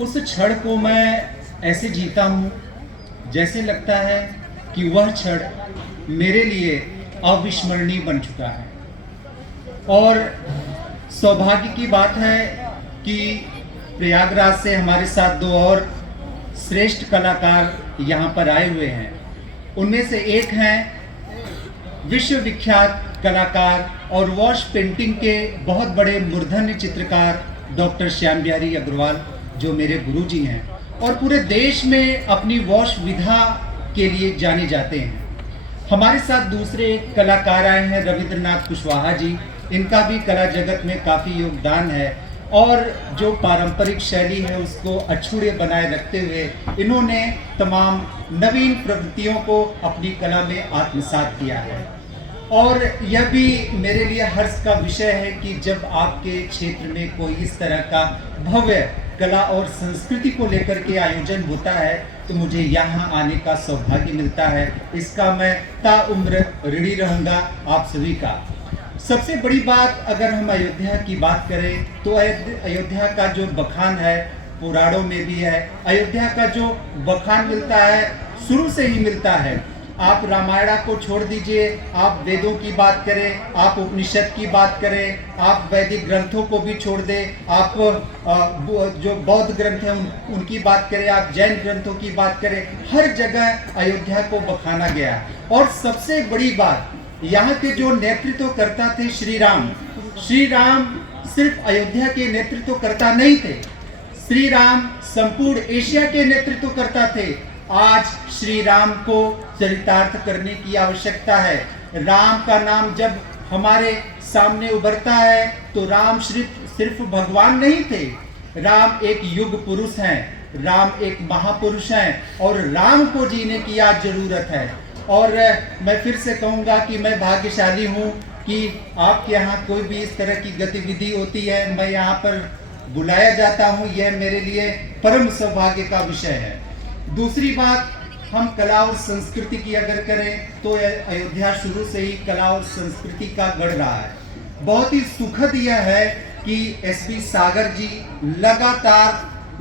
उस क्षण को मैं ऐसे जीता हूँ जैसे लगता है कि वह क्षण मेरे लिए अविस्मरणीय बन चुका है। और सौभाग्य की बात है कि प्रयागराज से हमारे साथ दो और श्रेष्ठ कलाकार यहाँ पर आए हुए हैं। उनमें से एक हैं विश्वविख्यात कलाकार और वॉश पेंटिंग के बहुत बड़े मूर्धन्य चित्रकार डॉक्टर श्याम बिहारी अग्रवाल, जो मेरे गुरुजी हैं और पूरे देश में अपनी वॉश विधा के लिए जाने जाते हैं। हमारे साथ दूसरे एक कलाकार आए हैं रविंद्रनाथ कुशवाहा जी। इनका भी कला जगत में काफ़ी योगदान है और जो पारंपरिक शैली है उसको अछूड़े बनाए रखते हुए इन्होंने तमाम नवीन प्रवृत्तियों को अपनी कला में आत्मसात किया है। और यह भी मेरे लिए हर्ष का विषय है कि जब आपके क्षेत्र में कोई इस तरह का भव्य कला और संस्कृति को लेकर के आयोजन होता है तो मुझे यहाँ आने का सौभाग्य मिलता है। इसका मैं ताउम्र ऋणी रहूँगा आप सभी का। सबसे बड़ी बात अगर हम अयोध्या की बात करें तो अयोध्या का जो बखान है पुराणों में भी है। अयोध्या का जो बखान मिलता है शुरू से ही मिलता है। आप रामायण को छोड़ दीजिए, आप वेदों की बात करें, आप उपनिषद की बात करें, आप वैदिक ग्रंथों को भी छोड़ दें, आप जो बौद्ध ग्रंथ हैं उनकी बात करें, आप जैन ग्रंथों की बात करें, हर जगह अयोध्या को बखाना गया। और सबसे बड़ी बात, यहाँ के जो नेतृत्व करता थे श्री राम सिर्फ अयोध्या के नेतृत्व करता नहीं थे, श्री राम संपूर्ण एशिया के नेतृत्व करता थे। आज श्री राम को चरितार्थ करने की आवश्यकता है। राम का नाम जब हमारे सामने उभरता है तो राम सिर्फ भगवान नहीं थे, राम एक युग पुरुष हैं, राम एक महापुरुष हैं और राम को जीने की आज जरूरत है। और मैं फिर से कहूँगा कि मैं भाग्यशाली हूँ कि आपके यहाँ कोई भी इस तरह की गतिविधि होती है, मैं यहाँ पर बुलाया जाता हूँ, यह मेरे लिए परम सौभाग्य का विषय है। दूसरी बात, हम कला और संस्कृति की अगर करें तो अयोध्या शुरू से ही कला और संस्कृति का गढ़ रहा है। बहुत ही सुखद यह है कि एसपी सागर जी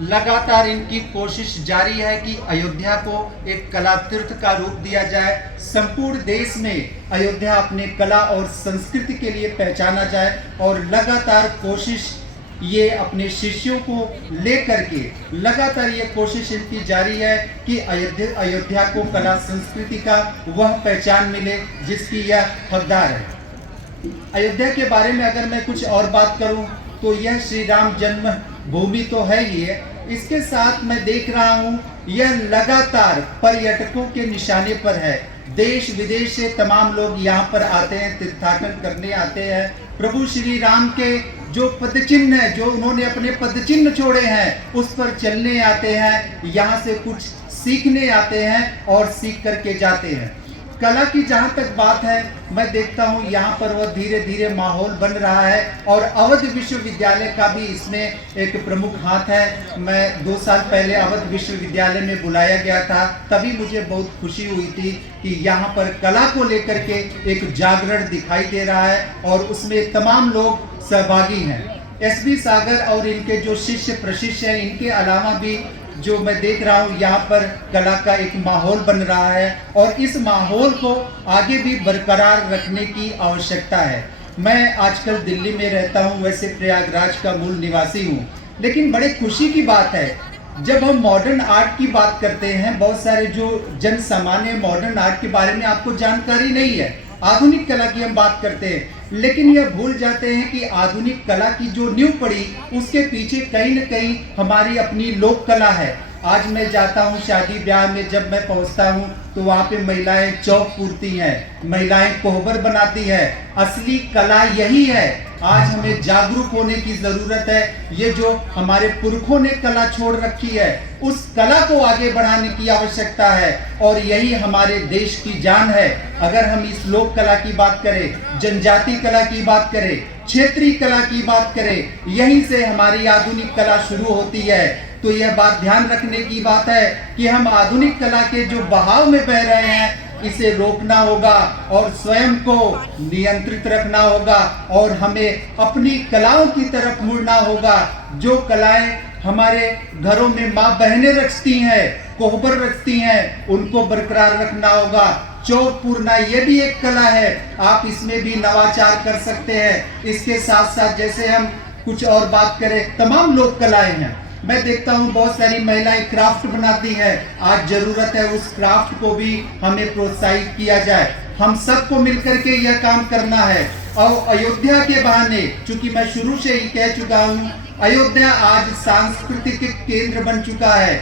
लगातार इनकी कोशिश जारी है कि अयोध्या को एक कला तीर्थ का रूप दिया जाए, संपूर्ण देश में अयोध्या अपने कला और संस्कृति के लिए पहचाना जाए। और लगातार कोशिश ये अपने शिष्यों को लेकर के लगातार ये कोशिश इनकी जारी है कि अयोध्या को कला संस्कृति का वह पहचान मिले जिसकी यह हकदार है। अयोध्या के बारे में अगर मैं कुछ और बात करूं तो यह श्री राम जन्म भूमि तो है ही है, इसके साथ मैं देख रहा हूं यह लगातार पर्यटकों के निशाने पर है। देश विदेश से तमाम लोग यहाँ पर आते हैं, तीर्थाटन करने आते हैं। प्रभु श्री राम के जो पदचिन्ह है, जो उन्होंने अपने पदचिन्ह छोड़े हैं, उस पर चलने आते हैं, यहाँ से कुछ सीखने आते हैं और सीख करके जाते हैं। कला की जहाँ तक बात है, मैं देखता हूँ यहाँ पर वह धीरे धीरे माहौल बन रहा है और अवध विश्वविद्यालय का भी इसमें एक प्रमुख हाथ है। मैं 2 साल पहले अवध विश्वविद्यालय में बुलाया गया था, तभी मुझे बहुत खुशी हुई थी कि यहाँ पर कला को लेकर के एक जागरण दिखाई दे रहा है और उसमें तमाम लोग सहभागी हैं। एसपी सागर और इनके जो शिष्य प्रशिष्य हैं, इनके अलावा भी जो मैं देख रहा हूँ यहाँ पर कला का एक माहौल बन रहा है और इस माहौल को आगे भी बरकरार रखने की आवश्यकता है। मैं आजकल दिल्ली में रहता हूँ, वैसे प्रयागराज का मूल निवासी हूँ, लेकिन बड़े खुशी की बात है जब हम मॉडर्न आर्ट की बात करते हैं, बहुत सारे जो जन सामान्य मॉडर्न आर्ट के बारे में आपको जानकारी नहीं है। आधुनिक कला की हम बात करते हैं, लेकिन यह भूल जाते हैं कि आधुनिक कला की जो नींव पड़ी उसके पीछे कहीं न कहीं हमारी अपनी लोक कला है। आज मैं जाता हूँ शादी ब्याह में, जब मैं पहुँचता हूँ तो वहाँ पे महिलाएं चौक पूरती हैं, महिलाएं कोहबर बनाती है। असली कला यही है। आज हमें जागरूक होने की जरूरत है। ये जो हमारे पुरखों ने कला छोड़ रखी है, उस कला को आगे बढ़ाने की आवश्यकता है और यही हमारे देश की जान है। अगर हम इस लोक कला की बात करें, जनजाति कला की बात करें, क्षेत्रीय कला की बात करें, यहीं से हमारी आधुनिक कला शुरू होती है। तो यह बात ध्यान रखने की बात है कि हम आधुनिक कला के जो बहाव में बह रहे हैं, इसे रोकना होगा और स्वयं को नियंत्रित रखना होगा और हमें अपनी कलाओं की तरफ मुड़ना होगा। जो कलाएं हमारे घरों में माँ बहनें रचती हैं, कोहबर रचती हैं, उनको बरकरार रखना होगा। चौक पूरना ये भी एक कला है, आप इसमें भी नवाचार कर सकते हैं। इसके साथ साथ जैसे हम कुछ और बात करें, तमाम लोक कलाएं हैं। मैं देखता हूँ बहुत सारी महिलाएं क्राफ्ट बनाती हैं। आज जरूरत है उस क्राफ्ट को भी हमें प्रोत्साहित किया जाए। हम सबको मिलकर के यह काम करना है। और अयोध्या के बहाने, चूंकि मैं शुरू से ही कह चुका हूँ, अयोध्या आज सांस्कृतिक केंद्र बन चुका है।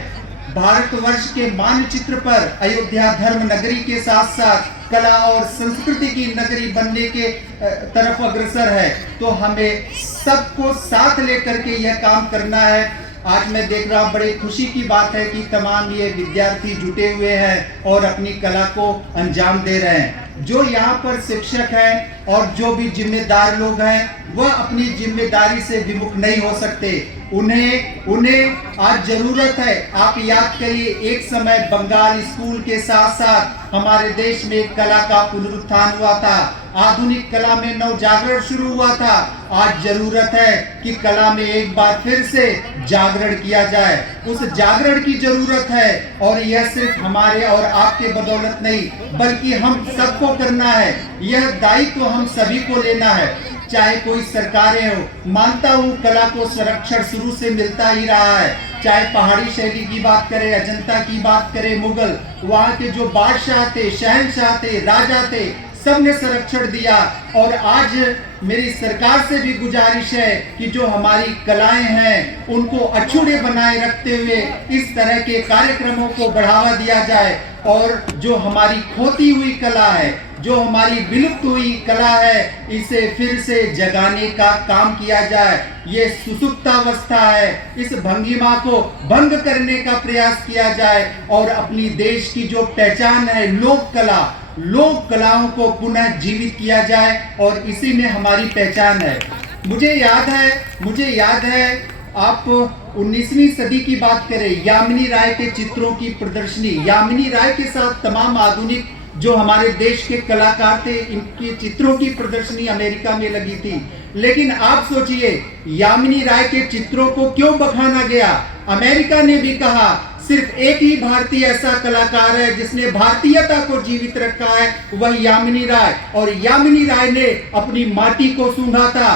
भारतवर्ष के मानचित्र पर अयोध्या धर्म नगरी के साथ साथ कला और संस्कृति की नगरी बनने के तरफ अग्रसर है। तो हमें सबको साथ लेकर के यह काम करना है। आज मैं देख रहा हूँ, बड़ी खुशी की बात है कि तमाम ये विद्यार्थी जुटे हुए हैं और अपनी कला को अंजाम दे रहे हैं। जो यहाँ पर शिक्षक हैं और जो भी जिम्मेदार लोग हैं, वह अपनी जिम्मेदारी से विमुख नहीं हो सकते। उन्हें आज जरूरत है। आप याद करिए, एक समय बंगाल स्कूल के साथ साथ हमारे देश में कला का पुनरुत्थान हुआ था। आधुनिक कला में नवजागरण शुरू हुआ था। आज जरूरत है कि कला में एक बार फिर से जागरण किया जाए। उस जागरण की जरूरत है और यह सिर्फ हमारे और आपके बदौलत नहीं, बल्कि हम सबको करना है। यह दायित्व हम सभी को लेना है, चाहे कोई सरकारें हो। मानता हूँ कला को संरक्षण शुरू से मिलता ही रहा है। चाहे पहाड़ी शैली की बात करें, अजंता की बात करें, मुगल, वहाँ के जो बादशाह थे, शहंशाह थे, राजा थे, सबने संरक्षण दिया। और आज मेरी सरकार से भी गुजारिश है कि जो हमारी कलाएं हैं उनको अछूते बनाए रखते हुए इस तरह के कार्यक्रमों को बढ़ावा दिया जाए और जो हमारी खोती हुई कला है, जो हमारी विलुप्त हुई कला है, इसे फिर से जगाने का काम किया जाए। ये सुसुप्तावस्था है, इस भंगिमा को भंग करने का प्रयास किया जाए और अपनी देश की जो पहचान है लोक कलाओं को पुनः जीवित किया जाए और इसी में हमारी पहचान है। मुझे याद है आप 19वीं सदी की बात करें, यामिनी राय के चित्रों की प्रदर्शनी, यामिनी राय के साथ तमाम आधुनिक जो हमारे देश के कलाकार थे, इनकी चित्रों की प्रदर्शनी अमेरिका में लगी थी। लेकिन आप सोचिए, यामिनी राय के चित्रों को क्यों बखाना गया? अमेरिका ने भी कहा सिर्फ एक ही भारतीय ऐसा कलाकार है जिसने भारतीयता को जीवित रखा है, वह यामिनी राय। और यामिनी राय ने अपनी माटी को सूंघा था।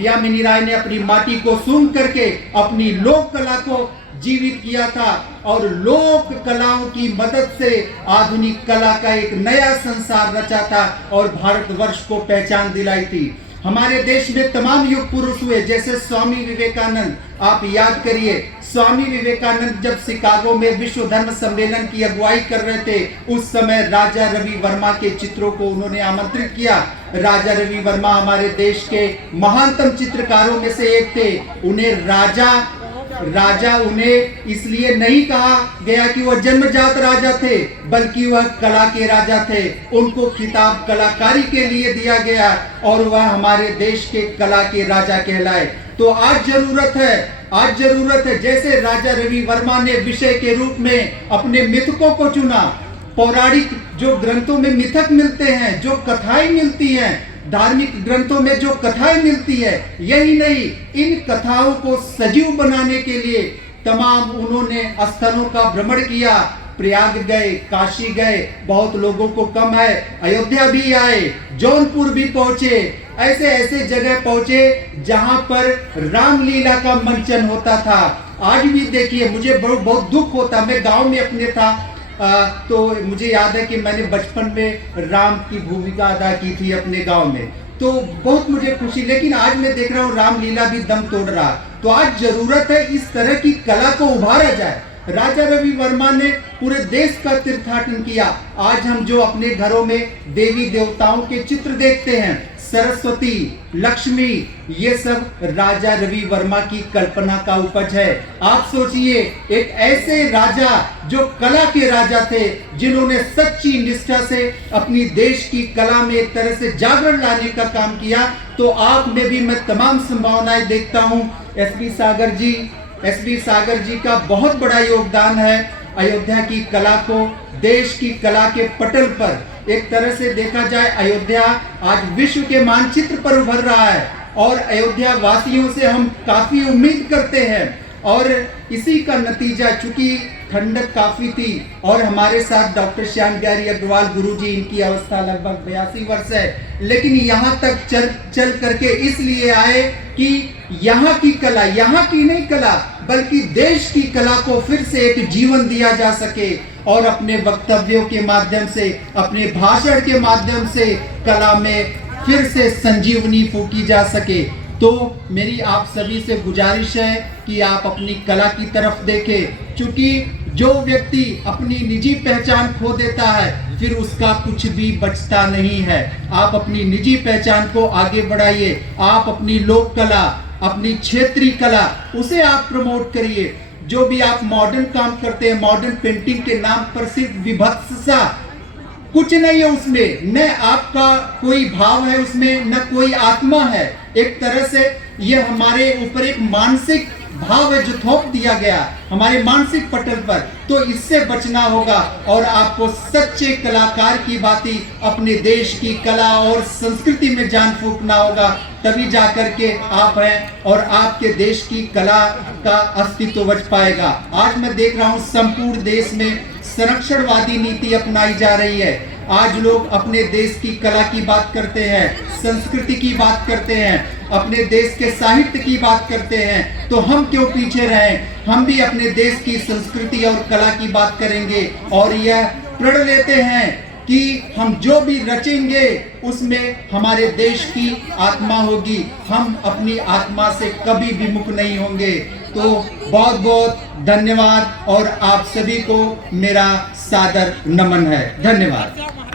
यामिनी राय ने अपनी माटी को सूंघ करके अपनी लोक कला को जीवित किया था और लोक कलाओं की मदद से आधुनिक कला का एक नया संसार रचा था और भारतवर्ष को पहचान दिलाई थी। हमारे देश में तमाम युग पुरुष हुए, जैसे स्वामी विवेकानंद। आप याद करिए, स्वामी विवेकानंद जब शिकागो में विश्व धर्म सम्मेलन की अगुवाई कर रहे थे, उस समय राजा रवि वर्मा के चित्रों को उन्होंने आमंत्रित किया। राजा रवि वर्मा हमारे देश के महानतम चित्रकारों में से एक थे। उन्हें राजा उन्हें इसलिए नहीं कहा गया कि वह जन्मजात राजा थे, बल्कि वह कला के राजा थे। उनको खिताब कलाकारी के लिए दिया गया और वह हमारे देश के कला के राजा कहलाए। तो आज जरूरत है जैसे राजा रवि वर्मा ने विषय के रूप में अपने मिथकों को चुना। पौराणिक जो ग्रंथों में मिथक मिलते हैं, जो कथाएं मिलती हैं, धार्मिक ग्रंथों में जो कथाएं मिलती है, यही नहीं, इन कथाओं को सजीव बनाने के लिए तमाम उन्होंने स्थलों का भ्रमण किया। प्रयाग गए, काशी गए, बहुत लोगों को कम है, अयोध्या भी आए, जौनपुर भी पहुंचे, ऐसे जगह पहुंचे जहां पर रामलीला का मंचन होता था। आज भी देखिए, मुझे बहुत दुख होता, मैं गांव में अपने था, तो मुझे याद है कि मैंने बचपन में राम की भूमिका अदा की थी अपने गांव में, तो बहुत मुझे खुशी। लेकिन आज मैं देख रहा हूँ रामलीला भी दम तोड़ रहा। तो आज जरूरत है इस तरह की कला को उभारा जाए। राजा रवि वर्मा ने पूरे देश का तीर्थाटन किया। आज हम जो अपने घरों में देवी देवताओं के चित्र देखते हैं, सरस्वती, लक्ष्मी, ये सब राजा रवि वर्मा की कल्पना का उपज है। आप सोचिए, एक ऐसे राजा जो कला के राजा थे, जिन्होंने सच्ची निष्ठा से अपनी देश की कला में एक तरह से जागरण लाने का काम किया। तो आप में भी मैं तमाम संभावनाएं देखता हूँ। एस डी सागर जी का बहुत बड़ा योगदान है। अयोध्या की कला को देश की कला के पटल पर एक तरह से देखा जाए, अयोध्या आज विश्व के मानचित्र पर उभर रहा है और अयोध्या वासियों से हम काफी उम्मीद करते हैं। और इसी का नतीजा, चूंकि ठंडक काफी थी और हमारे साथ डॉक्टर श्याम बिहारी अग्रवाल गुरुजी, इनकी अवस्था लगभग 82 वर्ष है, लेकिन यहाँ तक चल करके इसलिए आए कि यहाँ की कला, यहाँ की नहीं कला बल्कि देश की कला को फिर से एक जीवन दिया जा सके और अपने वक्तव्यों के माध्यम से, अपने भाषण के माध्यम से कला में फिर से संजीवनी फूंकी जा सके। तो मेरी आप सभी से गुजारिश है कि आप अपनी कला की तरफ देखें, क्योंकि जो व्यक्ति अपनी निजी पहचान खो देता है फिर उसका कुछ भी बचता नहीं है। आप अपनी निजी पहचान को आगे बढ़ाइए, आप अपनी लोक कला, अपनी क्षेत्रीय कला, उसे आप प्रमोट करिए। जो भी आप मॉडर्न काम करते हैं, मॉडर्न पेंटिंग के नाम पर सिर्फ विभत्सता, कुछ नहीं है उसमें, न आपका कोई भाव है उसमें, न कोई आत्मा है। एक तरह से ये हमारे ऊपर एक मानसिक भाव है जो थोप दिया गया हमारे मानसिक पटल पर। तो इससे बचना होगा और आपको सच्चे कलाकार की भांति अपने देश की कला और संस्कृति में जान फूंकना होगा, तभी जाकर के आप हैं और आपके देश की कला का अस्तित्व बच पाएगा। आज मैं देख रहा हूँ संपूर्ण देश में संरक्षणवादी नीति अपनाई जा रही है। आज लोग अपने देश की कला की बात करते हैं, संस्कृति की बात करते हैं, अपने देश के साहित्य की बात करते हैं, तो हम क्यों पीछे रहें? हम भी अपने देश की संस्कृति और कला की बात करेंगे और यह प्रण लेते हैं कि हम जो भी रचेंगे उसमें हमारे देश की आत्मा होगी, हम अपनी आत्मा से कभी भी मुक्त नहीं होंगे। तो बहुत बहुत धन्यवाद और आप सभी को मेरा सादर नमन है। धन्यवाद।